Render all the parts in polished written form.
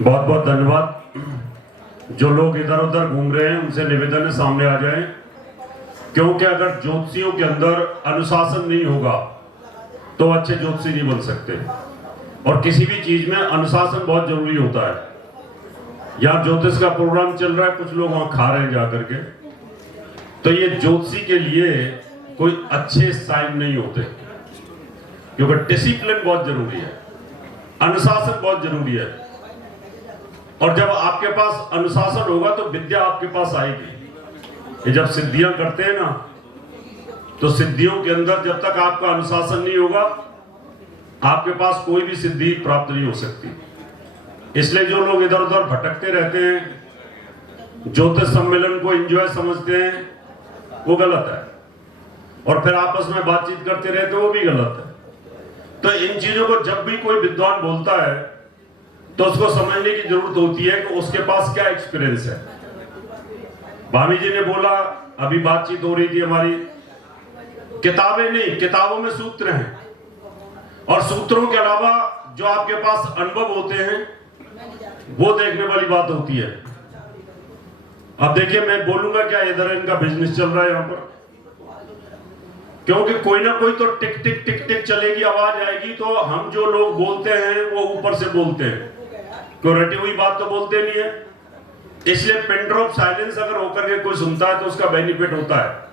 बहुत बहुत धन्यवाद। जो लोग इधर उधर घूम रहे हैं उनसे निवेदन है सामने आ जाएं, क्योंकि अगर ज्योतिषियों के अंदर अनुशासन नहीं होगा तो अच्छे ज्योतिषी नहीं बन सकते। और किसी भी चीज में अनुशासन बहुत जरूरी होता है। यहाँ ज्योतिष का प्रोग्राम चल रहा है, कुछ लोग वहां खा रहे हैं जाकर के, तो ये ज्योतिषी के लिए कोई अच्छे साइन नहीं होते, क्योंकि डिसिप्लिन बहुत जरूरी है, अनुशासन बहुत जरूरी है। और जब आपके पास अनुशासन होगा तो विद्या आपके पास आएगी। ये जब सिद्धियां करते हैं ना, तो सिद्धियों के अंदर जब तक आपका अनुशासन नहीं होगा आपके पास कोई भी सिद्धि प्राप्त नहीं हो सकती। इसलिए जो लोग इधर उधर भटकते रहते हैं, ज्योतिष सम्मेलन को एंजॉय समझते हैं, वो गलत है। और फिर आपस में बातचीत करते रहते हैं, वो भी गलत है। तो इन चीजों को जब भी कोई विद्वान बोलता है तो उसको समझने की जरूरत होती है कि उसके पास क्या एक्सपीरियंस है। भाभी जी ने बोला, अभी बातचीत हो रही थी हमारी, किताबें नहीं, किताबों में सूत्र हैं, और सूत्रों के अलावा जो आपके पास अनुभव होते हैं वो देखने वाली बात होती है। अब देखिए, मैं बोलूंगा क्या, इधर इनका बिजनेस चल रहा है यहाँ पर, क्योंकि कोई ना कोई तो टिक टिक टिक टिक चलेगी, आवाज आएगी, तो हम जो लोग बोलते हैं वो ऊपर से बोलते हैं, कोई रटी हुई बात तो बोलते नहीं है। इसलिए पिन ड्रॉप साइलेंस अगर होकर के कोई सुनता है तो उसका बेनिफिट होता है।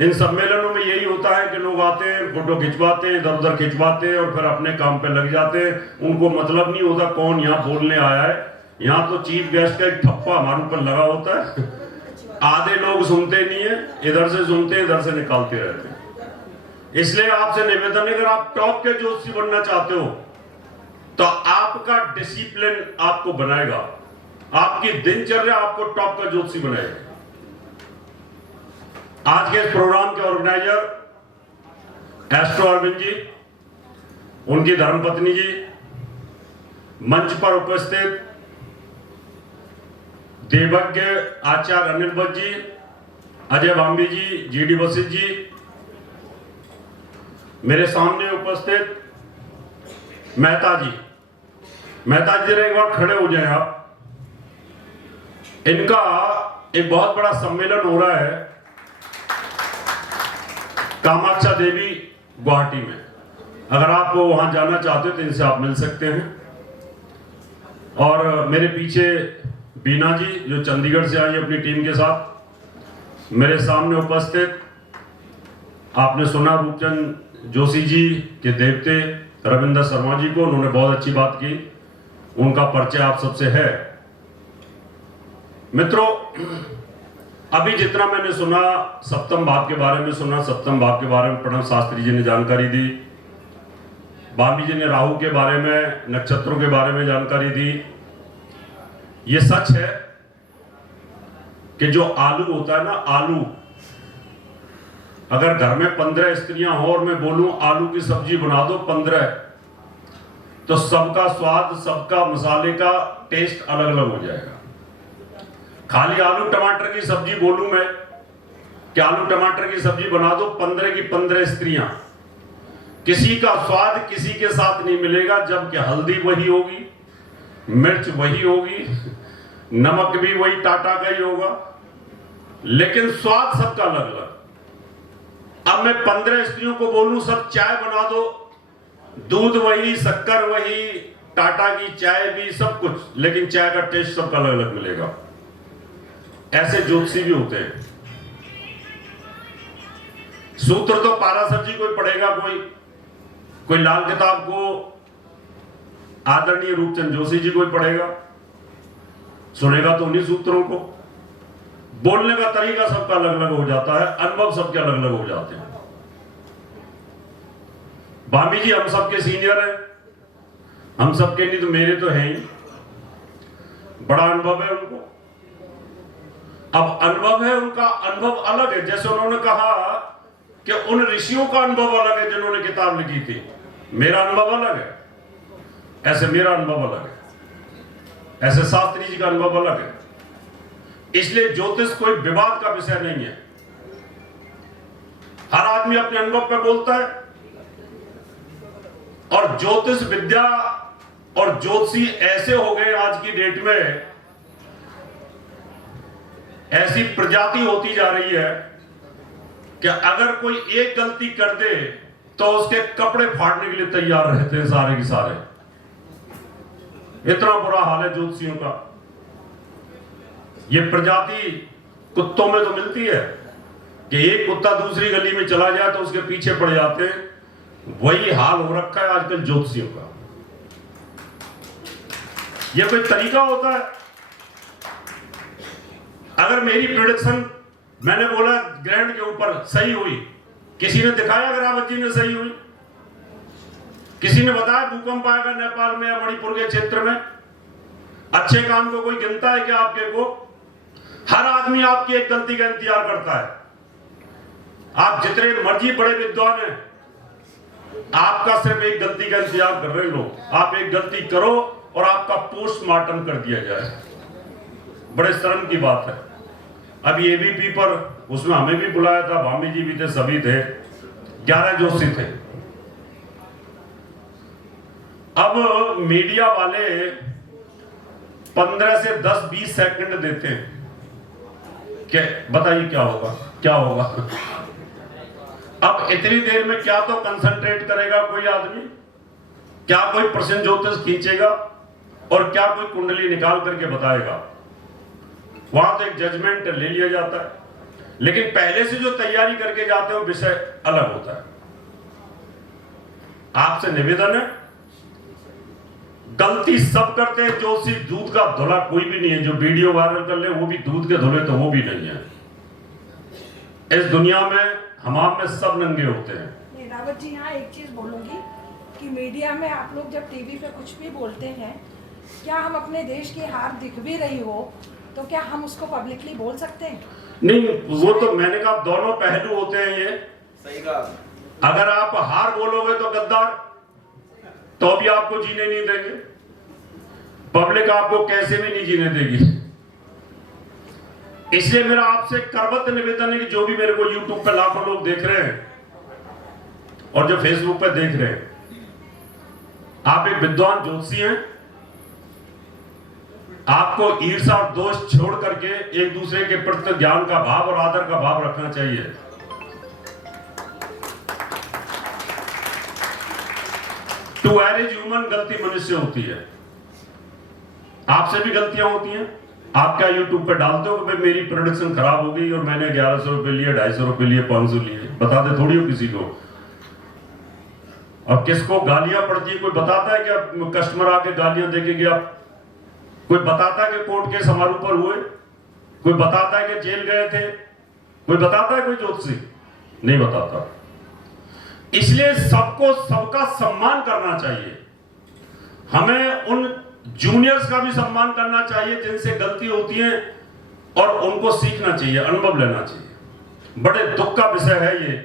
इन सम्मेलनों में यही होता है कि लोग आते हैं, फोटो खिंचवाते हैं, इधर उधर खिंचवाते हैं और फिर अपने काम पे लग जाते हैं। उनको मतलब नहीं होता कौन यहाँ बोलने आया है। यहाँ तो चीफ गेस्ट का एक ठप्पा हमारे ऊपर लगा होता है। आधे लोग सुनते नहीं है, इधर से सुनते हैं, इधर से निकालते रहते हैं। इसलिए आपसे निवेदन है, अगर आप टॉप के ज्योतिषी बनना चाहते हो तो आपका डिसिप्लिन आपको बनाएगा, आपकी दिनचर्या आपको टॉप का ज्योतिषी बनाएगा। आज के इस प्रोग्राम के ऑर्गेनाइजर एस्ट्रो अरविंद जी, उनकी धर्मपत्नी जी, मंच पर उपस्थित देवज्ञ आचार्य अनिल भट्ट जी, अजय भांबी जी, जीडी वशिष्ठ जी, मेरे सामने उपस्थित मेहता जी एक बार खड़े हो जाएं आप। इनका एक बहुत बड़ा सम्मेलन हो रहा है कामाक्षा देवी गुवाहाटी में। अगर आप वहां जाना चाहते हो तो इनसे आप मिल सकते हैं। और मेरे पीछे बीना जी जो चंडीगढ़ से आई अपनी टीम के साथ, मेरे सामने उपस्थित आपने सुना रूपचंद जोशी जी के देवते रविंद्र शर्मा जी को, उन्होंने बहुत अच्छी बात की, उनका परिचय आप सबसे है। मित्रों, अभी जितना मैंने सुना, सप्तम भाव के बारे में सुना, सप्तम भाव के बारे में प्रणव शास्त्री जी ने जानकारी दी, भाभी जी ने राहु के बारे में, नक्षत्रों के बारे में जानकारी दी। ये सच है कि जो आलू होता है ना, आलू, अगर घर में 15 स्त्रियां हो और मैं बोलूं आलू की सब्जी बना दो 15, तो सबका स्वाद, सबका मसाले का टेस्ट अलग अलग हो जाएगा। खाली आलू टमाटर की सब्जी बोलूं मैं कि आलू टमाटर की सब्जी बना दो 15 की 15 स्त्रियां, किसी का स्वाद किसी के साथ नहीं मिलेगा, जबकि हल्दी वही होगी, मिर्च वही होगी, नमक भी वही टाटा का ही होगा, लेकिन स्वाद सबका अलग अलग। अब मैं 15 स्त्रियों को बोलूं सब चाय बना दो, दूध वही, शक्कर वही, टाटा की चाय भी, सब कुछ, लेकिन चाय का टेस्ट सबका अलग अलग मिलेगा। ऐसे ज्योतिषी भी होते हैं। सूत्र तो पाराशर जी कोई पढ़ेगा, कोई लाल किताब को आदरणीय रूपचंद जोशी जी कोई पढ़ेगा, सुनेगा तो उन्हीं सूत्रों को। बोलने का तरीका सबका अलग अलग हो जाता है, अनुभव सबके अलग अलग हो जाते हैं। भाभी जी हम सबके सीनियर हैं, हम सबके नहीं तो मेरे तो हैं ही, बड़ा अनुभव है उनको। अब अनुभव है उनका, अनुभव अलग है। जैसे उन्होंने कहा कि उन ऋषियों का अनुभव अलग है जिन्होंने किताब लिखी थी, मेरा अनुभव अलग है, ऐसे मेरा अनुभव अलग है, ऐसे शास्त्री जी का अनुभव अलग है। इसलिए ज्योतिष कोई विवाद का विषय नहीं है, हर आदमी अपने अनुभव पे बोलता है। और ज्योतिष विद्या और ज्योतिषी ऐसे हो गए आज की डेट में, ऐसी प्रजाति होती जा रही है कि अगर कोई एक गलती कर दे तो उसके कपड़े फाड़ने के लिए तैयार रहते हैं सारे के सारे। इतना बुरा हाल है ज्योतिषियों का। ये प्रजाति कुत्तों में तो मिलती है कि एक कुत्ता दूसरी गली में चला जाए तो उसके पीछे पड़ जाते हैं, वही हाल हो रखा है आजकल ज्योतिषियों का। यह कोई तरीका होता है? अगर मेरी प्रेडिक्शन मैंने बोला ग्रहण के ऊपर सही हुई, किसी ने दिखाया अगर रावत जी ने सही हुई? किसी ने बताया भूकंप आएगा नेपाल में या मणिपुर के क्षेत्र में? अच्छे काम को कोई गिनता है क्या आपके को? हर आदमी आपकी एक गलती का इंतजार करता है। आप जितने मर्जी बड़े विद्वान हैं, आपका सिर्फ एक गलती का इंतजार कर रहे हैं लोग। आप एक गलती करो और आपका पोस्टमार्टम कर दिया जाए। बड़े शर्म की बात है। अभी एबीपी पर, उसमें हमें भी बुलाया था, भामी जी भी थे, सभी थे, 11 ज्योतिषी थे। अब मीडिया वाले 15 से 10-20 सेकंड देते हैं कि बताइए क्या होगा क्या होगा। अब इतनी देर में क्या तो कंसंट्रेट करेगा कोई आदमी, क्या कोई प्रश्न ज्योतिष खींचेगा और क्या कोई कुंडली निकाल करके बताएगा? वहां तो एक जजमेंट ले लिया जाता है, लेकिन पहले से जो तैयारी करके जाते हैं वो विषय अलग होता है। आपसे निवेदन है, गलती सब करते हैं ज्योतिषी, दूध का धुला कोई भी नहीं है। जो वीडियो वायरल कर ले वो भी दूध के धुले तो वो भी नहीं है। इस दुनिया में हमाम में सब नंगे होते हैं। रावत जी, यहाँ एक चीज बोलूंगी कि मीडिया में आप लोग जब टीवी पे कुछ भी बोलते हैं, क्या हम अपने देश की हार दिख भी रही हो तो क्या हम उसको पब्लिकली बोल सकते हैं? नहीं, वो तो मैंने कहा दोनों पहलू होते हैं। ये सही कहा। अगर आप हार बोलोगे तो गद्दार, तो भी आपको जीने नहीं देंगे। पब्लिक आपको कैसे भी नहीं जीने देगी। इसलिए मेरा आपसे करबद्ध निवेदन है कि जो भी मेरे को यूट्यूब पे लाखों लोग देख रहे हैं और जो फेसबुक पे देख रहे हैं, आप एक विद्वान ज्योतिषी हैं। आपको ईर्ष्या और दोष छोड़ करके एक दूसरे के प्रति ज्ञान का भाव और आदर का भाव रखना चाहिए। टू एवरेज ह्यूमन, गलती मनुष्य होती है। आपसे भी गलतियां होती हैं। आप क्या यूट्यूब पे डालते हो कि भाई मेरी प्रोडक्शन खराब हो गई और मैंने 1100 रुपए लिए, 250 रुपए लिए, 500 लिए? बता दे थोड़ी हो किसी को। और किसको गालियां पड़ती है? कोई बताता है क्या? कस्टमर आके गालियां देके गया? कोई बताता है कि कोर्ट केस हमारे ऊपर हुए? कोई बताता है कि जेल गए थे? कोई बताता है कोई ज्योतिषी? नहीं बताता। इसलिए सबको सबका सम्मान करना चाहिए। हमें उन जूनियर्स का भी सम्मान करना चाहिए जिनसे गलती होती है और उनको सीखना चाहिए, अनुभव लेना चाहिए। बड़े दुख का विषय है ये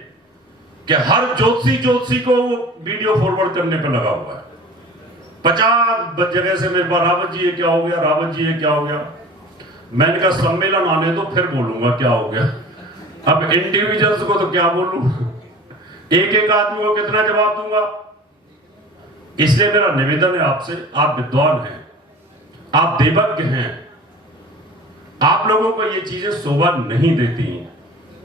कि हर ज्योतिषी को वो वीडियो फॉरवर्ड करने पे लगा हुआ है। 50 जगह से मेरे पास, रावत जी ये क्या हो गया, रावत जी ये क्या हो गया। मैंने कहा सम्मेलन आने तो फिर बोलूंगा क्या हो गया। अब इंडिविजुअल्स को तो क्या बोलूं, एक एक आदमी को कितना जवाब दूंगा। इसलिए मेरा निवेदन है आपसे, आप विद्वान हैं, आप देवज्ञ हैं, आप लोगों को ये चीजें शोभा नहीं देती हैं।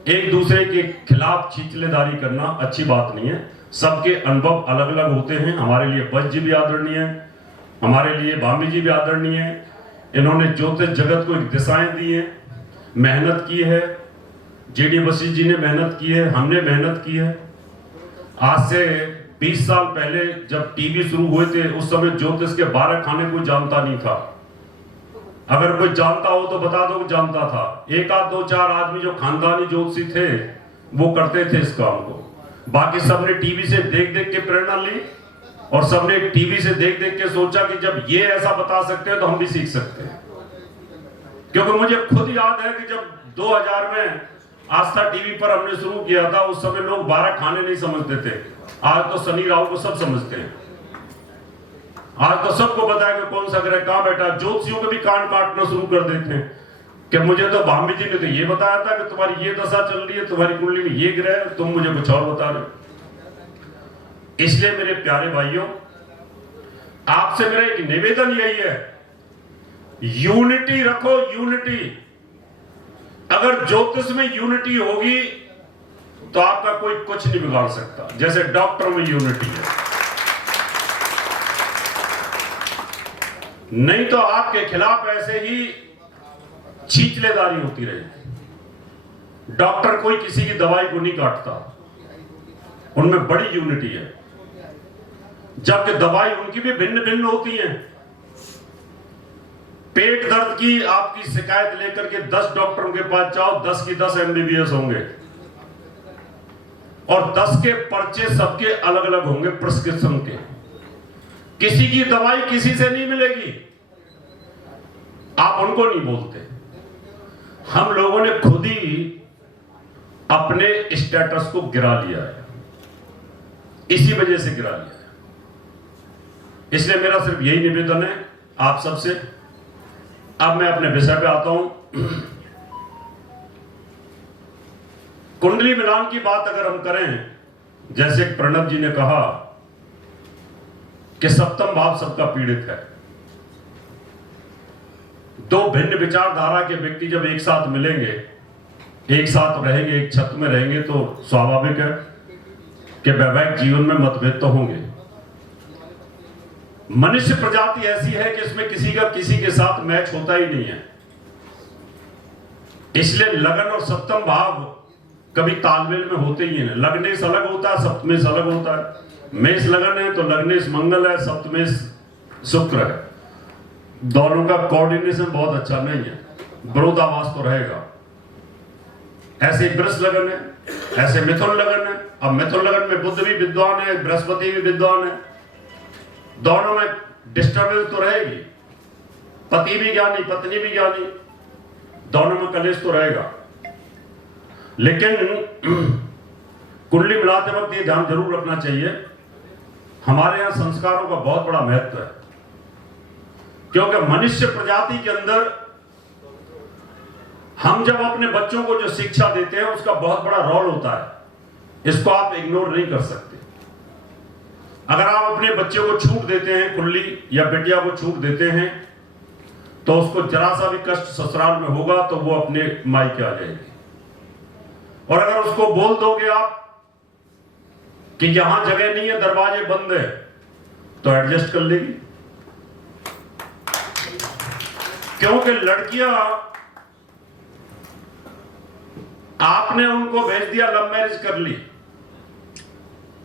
एक दूसरे के खिलाफ चीचलेदारी करना अच्छी बात नहीं है। सबके अनुभव अलग अलग होते हैं। हमारे लिए वज्र जी भी आदरणीय है, हमारे लिए भामी जी भी आदरणीय है। इन्होंने ज्योतिष जगत को एक दिशाएं दी है, मेहनत की है। जेडी वशिष्ठ जी ने मेहनत की है, हमने मेहनत की है। आज से 20 साल पहले जब टीवी शुरू हुए थे, उस समय ज्योतिष के 12 खाने कोई जानता नहीं था। अगर कोई जानता हो तो बता दो कि जानता था। एक आध 2-4 आदमी जो खानदानी ज्योतिषी थे वो करते थे इस काम को। बाकी सबने टीवी से देख देख के प्रेरणा ली और सबने टीवी से देख देख के सोचा कि जब ये ऐसा बता सकते हैं तो हम भी सीख सकते हैं। क्योंकि मुझे खुद याद है कि जब 2000 में आस्था टीवी पर हमने शुरू किया था, उस समय लोग 12 खाने नहीं समझते थे। आज तो शनि राहु को सब समझते हैं। आज तो सबको पता है कि कौन सा ग्रह कहां बैठा। ज्योतिषियों के भी कान काटना शुरू कर देते हैं कि मुझे तो भामी जी ने तो ये बताया था कि तुम्हारी ये दशा चल रही है, तुम्हारी कुंडली में ये ग्रह है, तुम मुझे कुछ और बता रहे हो। इसलिए मेरे प्यारे भाइयों, आपसे मेरा एक निवेदन यही है, यूनिटी रखो, यूनिटी। अगर ज्योतिष में यूनिटी होगी तो आपका कोई कुछ नहीं बिगाड़ सकता, जैसे डॉक्टर में यूनिटी है। नहीं तो आपके खिलाफ ऐसे ही छींचलेदारी होती रहेगी। डॉक्टर कोई किसी की दवाई को नहीं काटता, उनमें बड़ी यूनिटी है, जबकि दवाई उनकी भी भिन्न भिन्न होती है। पेट दर्द की आपकी शिकायत लेकर के 10 डॉक्टरों के पास जाओ, 10 की 10 MBBS होंगे और 10 के पर्चे सबके अलग अलग होंगे प्रिस्क्रिप्शन के। किसी की दवाई किसी से नहीं मिलेगी, आप उनको नहीं बोलते। हम लोगों ने खुद ही अपने स्टेटस को गिरा लिया है, इसी वजह से गिरा लिया है। इसलिए मेरा सिर्फ यही निवेदन है आप सबसे। अब मैं अपने विषय पे आता हूं। कुंडली मिलान की बात अगर हम करें, जैसे प्रणब जी ने कहा कि सप्तम भाव सबका पीड़ित है। दो भिन्न विचारधारा के व्यक्ति जब एक साथ मिलेंगे, एक साथ रहेंगे, एक छत में रहेंगे, तो स्वाभाविक है कि वैवाहिक जीवन में मतभेद तो होंगे। मनुष्य प्रजाति ऐसी है कि इसमें किसी का किसी के साथ मैच होता ही नहीं है। इसलिए लगन और सप्तम भाव कभी तालमेल में होते ही हैं। लग्नेश अलग होता है, सप्तमेश अलग होता है। मेष लगन है तो लग्नेश मंगल है, सप्तमेश शुक्र है। दोनों का कोऑर्डिनेशन बहुत अच्छा नहीं है, विरोधाभास तो रहेगा। ऐसे वृष लगन है, ऐसे मिथुन लगन है। अब मिथुन लगन में बुध भी विद्वान है, बृहस्पति भी विद्वान है। दोनों में डिस्टर्बेंस तो रहेगी, पति भी ज्ञानी पत्नी भी ज्ञानी, दोनों में कलेश तो रहेगा। लेकिन कुंडली मिलाते वक्त ये ध्यान जरूर रखना चाहिए, हमारे यहां संस्कारों का बहुत बड़ा महत्व है। क्योंकि मनुष्य प्रजाति के अंदर हम जब अपने बच्चों को जो शिक्षा देते हैं उसका बहुत बड़ा रोल होता है, इसको आप इग्नोर नहीं कर सकते। अगर आप अपने बच्चे को छूट देते हैं, कुंडली या बेटिया को छूट देते हैं, तो उसको जरा सा भी कष्ट ससुराल में होगा तो वो अपने मायके आ जाएगी। और अगर उसको बोल दोगे आप कि यहां जगह नहीं है, दरवाजे बंद है, तो एडजस्ट कर लेगी। क्योंकि लड़कियां, आपने उनको भेज दिया, लव मैरिज कर ली।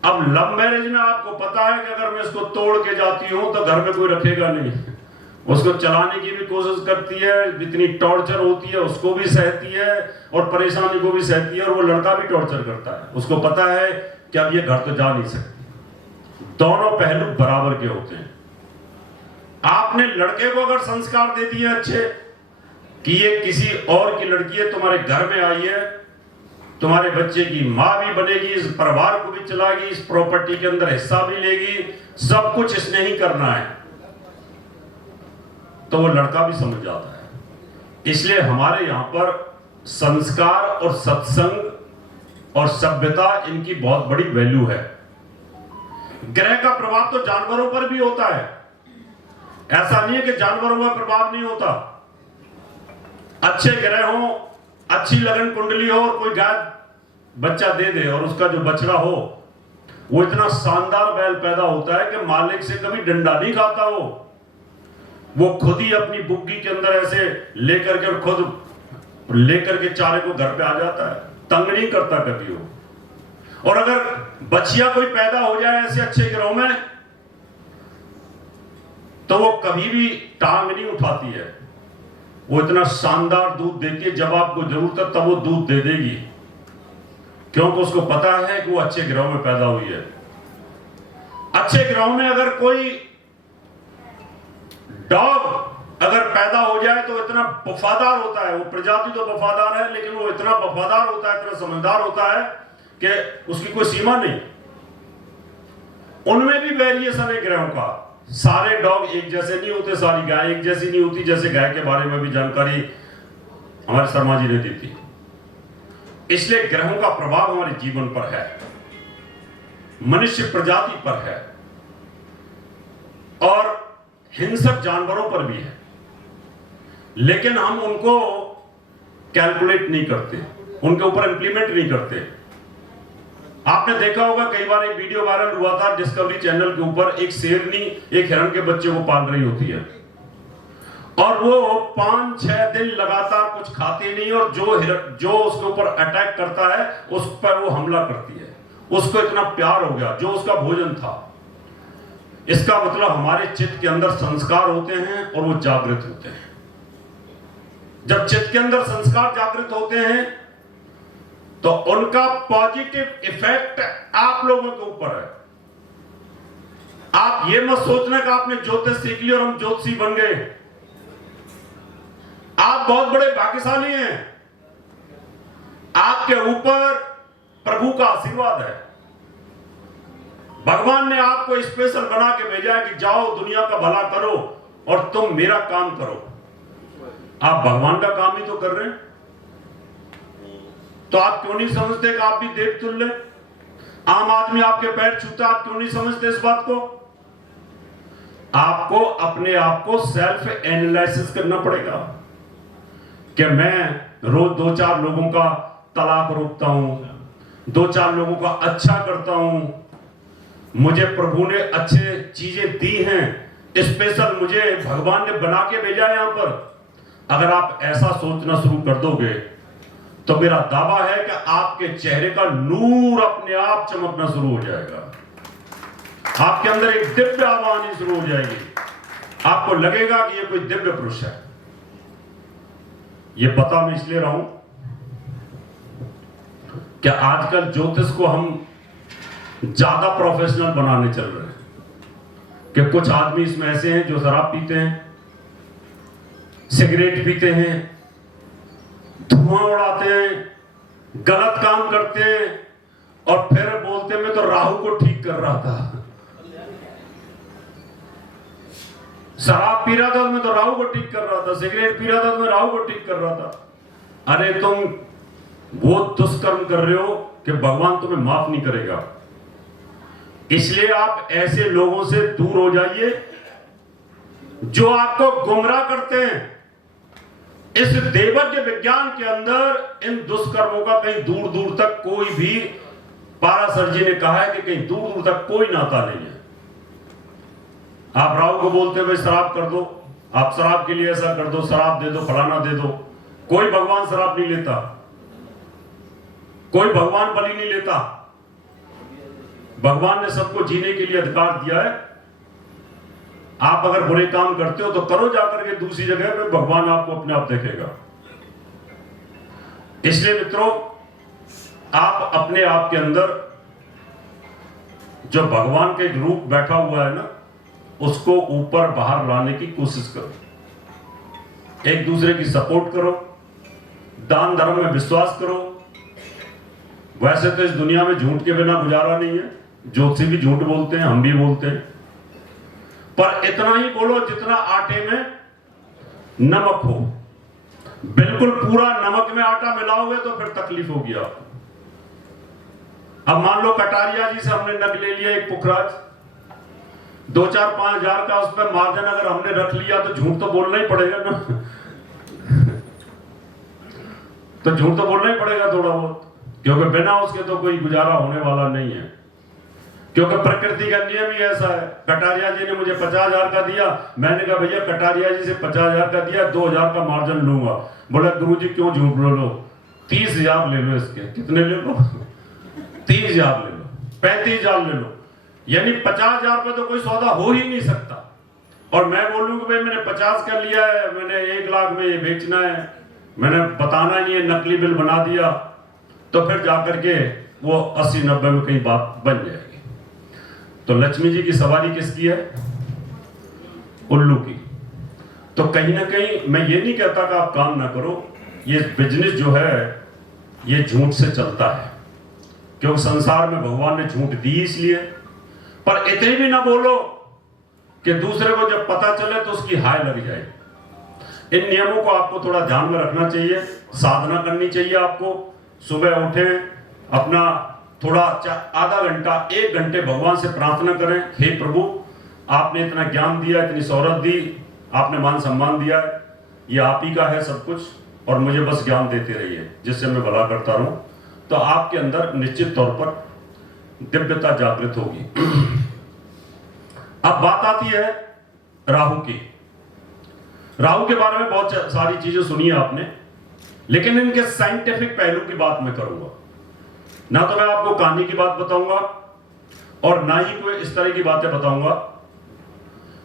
अब लव मैरिज में आपको पता है कि अगर मैं इसको तोड़ के जाती हूं तो घर में कोई रखेगा नहीं, उसको चलाने की भी कोशिश करती है, जितनी टॉर्चर होती है उसको भी सहती है और परेशानी को भी सहती है, और वो लड़का भी टॉर्चर करता है। उसको पता है कि अब ये घर तो जा नहीं सकती। दोनों पहलू बराबर के होते हैं। आपने लड़के को अगर संस्कार दे दिए अच्छे कि ये किसी और की लड़की है, तुम्हारे घर में आई है, तुम्हारे बच्चे की मां भी बनेगी, इस परिवार को भी चलाएगी, इस प्रॉपर्टी के अंदर हिस्सा भी लेगी, सब कुछ इसने ही करना है, तो वो लड़का भी समझ जाता है। इसलिए हमारे यहां पर संस्कार और सत्संग और सभ्यता, इनकी बहुत बड़ी वैल्यू है। ग्रह का प्रभाव तो जानवरों पर भी होता है, ऐसा नहीं है कि जानवरों पर प्रभाव नहीं होता। अच्छे ग्रह हो, अच्छी लगन कुंडली हो और कोई गाय बच्चा दे दे और उसका जो बछड़ा हो वो इतना शानदार बैल पैदा होता है कि मालिक से कभी डंडा नहीं खाता। वो खुद ही अपनी बुग्गी के अंदर ऐसे लेकर के, खुद लेकर के चारे को घर पे आ जाता है, तंग नहीं करता कभी वो। और अगर बछिया कोई पैदा हो जाए ऐसे अच्छे ग्रहों में, तो वो कभी भी टांग नहीं उठाती है। वो इतना शानदार दूध देती है, जब आपको जरूरत है तब वो दूध दे देगी, क्योंकि उसको पता है कि वो अच्छे ग्रहों में पैदा हुई है। अच्छे ग्रहों में अगर कोई डॉग अगर पैदा हो जाए तो इतना वफादार होता है, वो प्रजाति तो वफादार है, लेकिन वो इतना वफादार होता है, इतना समझदार होता है कि उसकी कोई सीमा नहीं। उनमें भी वेरिएशन है ग्रहों का। सारे डॉग एक जैसे नहीं होते, सारी गाय एक जैसी नहीं होती। जैसे गाय के बारे में भी जानकारी हमारे शर्मा जी ने दी थी। इसलिए ग्रहों का प्रभाव हमारे जीवन पर है, मनुष्य प्रजाति पर है। और हिंसक जानवरों पर भी है, लेकिन हम उनको कैलकुलेट नहीं करते, उनके ऊपर इंप्लीमेंट नहीं करते। आपने देखा होगा कई बार एक वीडियो वायरल हुआ था डिस्कवरी चैनल के ऊपर, एक शेरनी एक हिरण के बच्चे को पाल रही होती है और वो 5-6 दिन लगातार कुछ खाती नहीं, और जो उसके ऊपर अटैक करता है उस पर वो हमला करती है। उसको इतना प्यार हो गया, जो उसका भोजन था। इसका मतलब हमारे चित्त के अंदर संस्कार होते हैं और वो जागृत होते हैं। जब चित्त के अंदर संस्कार जागृत होते हैं तो उनका पॉजिटिव इफेक्ट आप लोगों के ऊपर है। आप ये मत सोचना कि आपने ज्योतिष सीख ली और हम ज्योतिषी बन गए। आप बहुत बड़े भाग्यशाली हैं, आपके ऊपर प्रभु का आशीर्वाद है। भगवान ने आपको स्पेशल बना के भेजा है कि जाओ दुनिया का भला करो और तुम मेरा काम करो। आप भगवान का काम ही तो कर रहे हैं, तो आप क्यों नहीं समझते कि आप भी देव तुल्य? आम आदमी आपके पैर छूता, आप क्यों नहीं समझते इस बात को? आपको अपने आप को सेल्फ एनालिसिस करना पड़ेगा कि मैं रोज 2-4 लोगों का तलाक रोकता हूं, 2-4 लोगों का अच्छा करता हूं, मुझे प्रभु ने अच्छे चीजें दी हैं, स्पेशल मुझे भगवान ने बना के भेजा है यहां पर। अगर आप ऐसा सोचना शुरू कर दोगे तो मेरा दावा है कि आपके चेहरे का नूर अपने आप चमकना शुरू हो जाएगा, आपके अंदर एक दिव्य आभा आनी शुरू हो जाएगी। आपको लगेगा कि ये कोई दिव्य पुरुष है। ये पता मैं इसलिए रहा हूं कि आजकल ज्योतिष को हम ज्यादा प्रोफेशनल बनाने चल रहे हैं कि कुछ आदमी इसमें ऐसे हैं जो शराब पीते हैं, सिगरेट पीते हैं, धुआं उड़ाते हैं, गलत काम करते हैं और फिर बोलते मैं तो राहु को ठीक कर रहा था। शराब पी रहा था मैं तो राहु को ठीक कर रहा था, सिगरेट पी रहा था तो मैं राहु को ठीक कर रहा था। अरे तुम वो दुष्कर्म कर रहे हो कि भगवान तुम्हें माफ नहीं करेगा। इसलिए आप ऐसे लोगों से दूर हो जाइए जो आपको गुमराह करते हैं। इस देवज्ञ विज्ञान के अंदर इन दुष्कर्मों का कहीं दूर दूर तक कोई भी, पाराशर जी ने कहा है कि कहीं दूर दूर तक कोई नाता नहीं है। आप राहु को बोलते हुए शराब कर दो, आप शराब के लिए ऐसा कर दो, शराब दे दो, फलाना दे दो। कोई भगवान शराब नहीं लेता, कोई भगवान बलि नहीं लेता। भगवान ने सबको जीने के लिए अधिकार दिया है। आप अगर बुरे काम करते हो तो करो जाकर के दूसरी जगह पे, भगवान आपको अपने आप देखेगा। इसलिए मित्रों, आप अपने आप के अंदर जो भगवान का एक रूप बैठा हुआ है ना, उसको ऊपर बाहर लाने की कोशिश करो। एक दूसरे की सपोर्ट करो, दान धर्म में विश्वास करो। वैसे तो इस दुनिया में झूठ के बिना गुजारा नहीं है, ज्योतिषी भी झूठ बोलते हैं, हम भी बोलते हैं, पर इतना ही बोलो जितना आटे में नमक हो। बिल्कुल पूरा नमक में आटा मिलाओगे तो फिर तकलीफ होगी आपको। अब मान लो कटारिया जी से हमने नग ले लिया एक पुखराज, 2-4-5 हजार का उस पर मार्जिन अगर हमने रख लिया तो झूठ तो बोलना ही पड़ेगा ना। तो झूठ तो बोलना ही पड़ेगा थोड़ा बहुत, क्योंकि बिना उसके तो कोई गुजारा होने वाला नहीं है। क्योंकि प्रकृति का नियम ही ऐसा है। कटारिया जी ने मुझे 50,000 का दिया, मैंने कहा भैया कटारिया जी से 50,000 का दिया, 2,000 का मार्जिन लूंगा। बोला गुरुजी क्यों झूठ बोलो, 30,000 ले लो इसके। कितने ले लो? 30,000 ले लो, 35,000 ले लो। यानी 50,000 पे तो कोई सौदा हो ही नहीं सकता। और मैं बोलूं कि भाई मैंने 50 का लिया है, मैंने 1 लाख में ये बेचना है, मैंने बताना नहीं है, नकली बिल बना दिया, तो फिर जाकर के वो 80-90 में कहीं बात बन जाएगी। तो लक्ष्मी जी की सवारी किसकी है? उल्लू की। तो कहीं ना कहीं मैं ये नहीं कहता कि आप काम ना करो, ये बिजनेस जो है ये झूठ से चलता है, क्योंकि संसार में भगवान ने झूठ दी इसलिए। पर इतने भी ना बोलो कि दूसरे को जब पता चले तो उसकी हाय लग जाए। इन नियमों को आपको थोड़ा ध्यान में रखना चाहिए, साधना करनी चाहिए आपको। सुबह उठें, अपना थोड़ा आधा घंटा 1 घंटे भगवान से प्रार्थना करें, हे प्रभु आपने इतना ज्ञान दिया, इतनी शोहरत दी, आपने मान सम्मान दिया, ये आप ही का है सब कुछ, और मुझे बस ज्ञान देते रहिए जिससे मैं भला करता रहूं, तो आपके अंदर निश्चित तौर पर दिव्यता जागृत होगी। अब बात आती है राहु की। राहु के बारे में बहुत सारी चीजें सुनी है आपने, लेकिन इनके साइंटिफिक पहलू की बात मैं करूंगा। ना तो मैं आपको कहानी की बात बताऊंगा और ना ही कोई इस तरह की बातें बताऊंगा।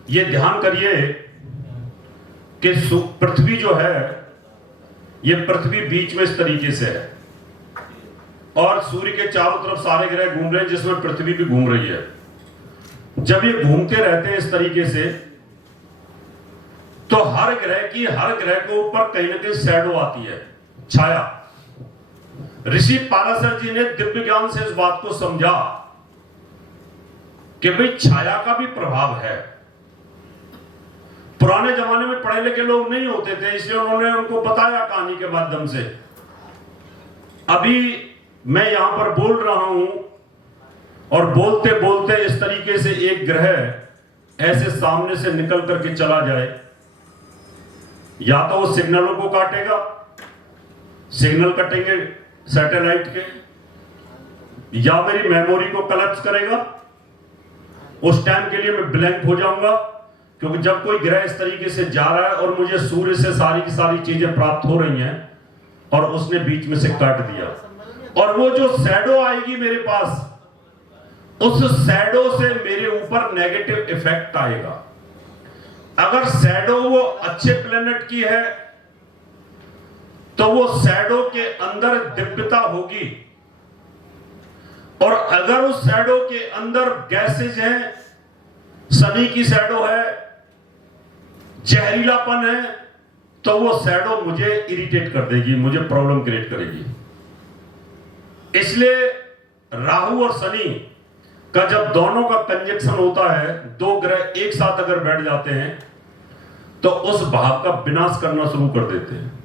ये ध्यान करिए कि पृथ्वी जो है, ये पृथ्वी बीच में इस तरीके से है और सूर्य के चारों तरफ सारे ग्रह घूम रहे हैं, जिसमें पृथ्वी भी घूम रही है। जब ये घूमते रहते हैं इस तरीके से, तो हर ग्रह के ऊपर कहीं ना कहीं शैडो आती है, छाया। ऋषि पाराशर जी ने दिव्य ज्ञान से इस बात को समझा कि भाई छाया का भी प्रभाव है। पुराने जमाने में पढ़े लिखे लोग नहीं होते थे, इसलिए उन्होंने उनको बताया कहानी के माध्यम से। अभी मैं यहां पर बोल रहा हूं और बोलते बोलते इस तरीके से एक ग्रह ऐसे सामने से निकल करके चला जाए, या तो वो सिग्नलों को काटेगा, सिग्नल कटेंगे सैटेलाइट के, या मेरी मेमोरी को कलेप्स करेगा। उस टाइम के लिए मैं ब्लैंक हो जाऊंगा, क्योंकि जब कोई ग्रह इस तरीके से जा रहा है और मुझे सूर्य से सारी की सारी चीजें प्राप्त हो रही हैं और उसने बीच में से काट दिया, और वो जो शैडो आएगी मेरे पास, उस शैडो से मेरे ऊपर नेगेटिव इफेक्ट आएगा। अगर शैडो वो अच्छे प्लेनेट की है तो वो शैडो के अंदर दिव्यता होगी, और अगर उस शैडो के अंदर गैसेज हैं, शनि की शैडो है, जहरीलापन है, तो वो शैडो मुझे इरिटेट कर देगी, मुझे प्रॉब्लम क्रिएट करेगी। इसलिए राहु और शनि का जब दोनों का कंजक्शन होता है, दो ग्रह एक साथ अगर बैठ जाते हैं, तो उस भाव का विनाश करना शुरू कर देते हैं।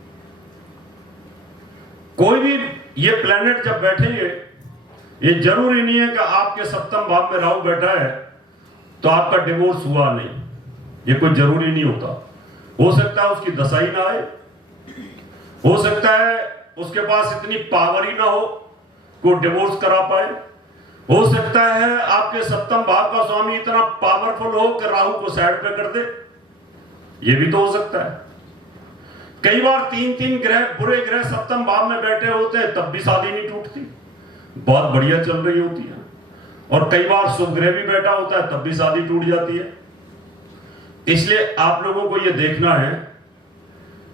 कोई भी ये प्लैनेट जब बैठेंगे, ये जरूरी नहीं है कि आपके सप्तम भाव में राहु बैठा है तो आपका डिवोर्स हुआ नहीं, ये कोई जरूरी नहीं होता। हो सकता है उसकी दशा ही ना आए, हो सकता है उसके पास इतनी पावर ही ना हो को डिवोर्स करा पाए, हो सकता है आपके सप्तम भाव का स्वामी इतना पावरफुल हो कि राहु को साइड पे कर दे, ये भी तो हो सकता है। कई बार तीन तीन ग्रह, बुरे ग्रह सप्तम भाव में बैठे होते हैं, तब भी शादी नहीं टूटती, बहुत बढ़िया चल रही होती है। और कई बार शुभ ग्रह भी बैठा होता है, तब भी शादी टूट जाती है। इसलिए आप लोगों को यह देखना है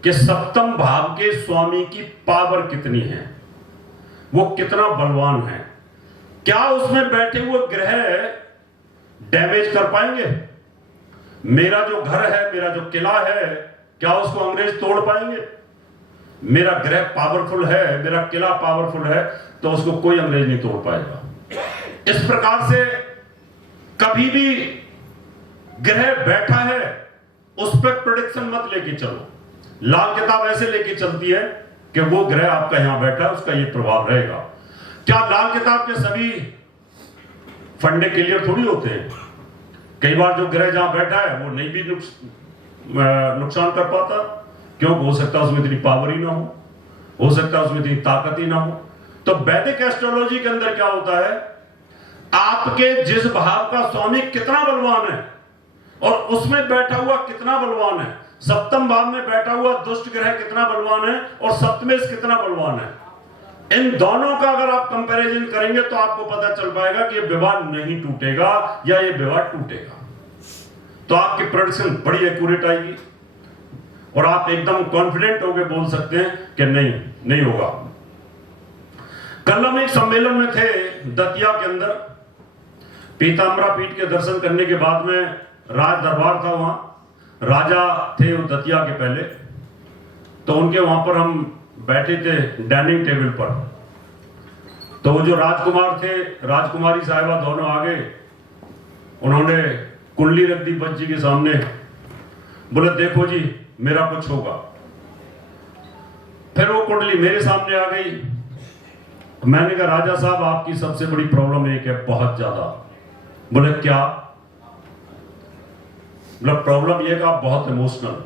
कि सप्तम भाव के स्वामी की पावर कितनी है, वो कितना बलवान है। क्या उसमें बैठे हुए ग्रह डैमेज कर पाएंगे? मेरा जो घर है, मेरा जो किला है, क्या उसको अंग्रेज तोड़ पाएंगे? मेरा ग्रह पावरफुल है, मेरा किला पावरफुल है, तो उसको कोई अंग्रेज नहीं तोड़ पाएगा। इस प्रकार से कभी भी ग्रह बैठा है उस पर प्रेडिक्शन मत लेके चलो। लाल किताब ऐसे लेके चलती है कि वो ग्रह आपका यहां बैठा है, उसका ये प्रभाव रहेगा। क्या लाल किताब के सभी फंडे क्लियर थोड़ी होते हैं? कई बार जो ग्रह जहां बैठा है वो नहीं भी नुकसान कर पाता, क्यों? हो सकता है उसमें इतनी पावर ही ना हो सकता है उसमें इतनी ताकत ही ना हो। तो वैदिक एस्ट्रोलॉजी के अंदर क्या होता है, आपके जिस भाव का स्वामी कितना बलवान है और उसमें बैठा हुआ कितना बलवान है, सप्तम भाव में बैठा हुआ दुष्ट ग्रह कितना बलवान है और सप्तमेश कितना बलवान है, इन दोनों का अगर आप कंपैरिजन करेंगे तो आपको पता चल पाएगा कि ये विवाह नहीं टूटेगा या ये विवाह टूटेगा। तो आपकी प्रेडिक्शन बड़ी एक्यूरेट आएगी और आप एकदम कॉन्फिडेंट होकर बोल सकते हैं कि नहीं होगा। कल हम एक सम्मेलन में थे दतिया के अंदर, पीताम्बरा पीठ के दर्शन करने के बाद में राज दरबार था, वहां राजा थे वो दतिया के पहले, तो उनके वहां पर हम बैठे थे डाइनिंग टेबल पर। तो वो जो राजकुमार थे, राजकुमारी साहिबा दोनों आ गए, उन्होंने कुंडली रख दी बच्ची के सामने, बोले देखो जी मेरा कुछ होगा। फिर वो कुंडली मेरे सामने आ गई। मैंने कहा राजा साहब आपकी सबसे बड़ी प्रॉब्लम एक है, बहुत ज्यादा। बोले क्या? मतलब प्रॉब्लम यह है कि आप बहुत इमोशनल।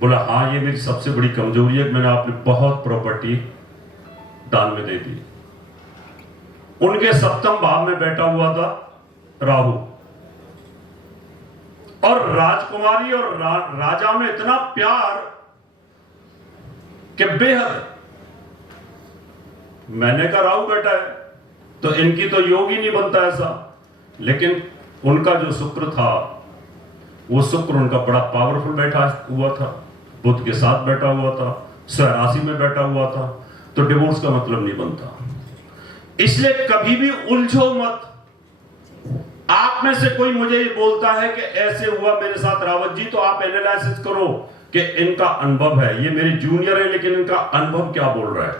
बोला हाँ, ये मेरी सबसे बड़ी कमजोरी है कि मैंने आपने बहुत प्रॉपर्टी दान में दे दी। उनके सप्तम भाव में बैठा हुआ था राहु, और राजकुमारी और राजा में इतना प्यार कि बेहद। मैंने कहा राहु बैठा है तो इनकी तो योग ही नहीं बनता ऐसा, लेकिन उनका जो शुक्र था, वो शुक्र उनका बड़ा पावरफुल बैठा हुआ था, बुध के साथ बैठा हुआ था, स्वराशि में बैठा हुआ था, तो डिवोर्स का मतलब नहीं बनता। इसलिए कभी भी उलझो मत। आप में से कोई मुझे ये बोलता है कि ऐसे हुआ मेरे साथ रावत जी, तो आप एनालिसिस करो कि इनका अनुभव है, ये मेरे जूनियर है लेकिन इनका अनुभव क्या बोल रहा है,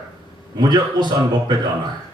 मुझे उस अनुभव पे जाना है।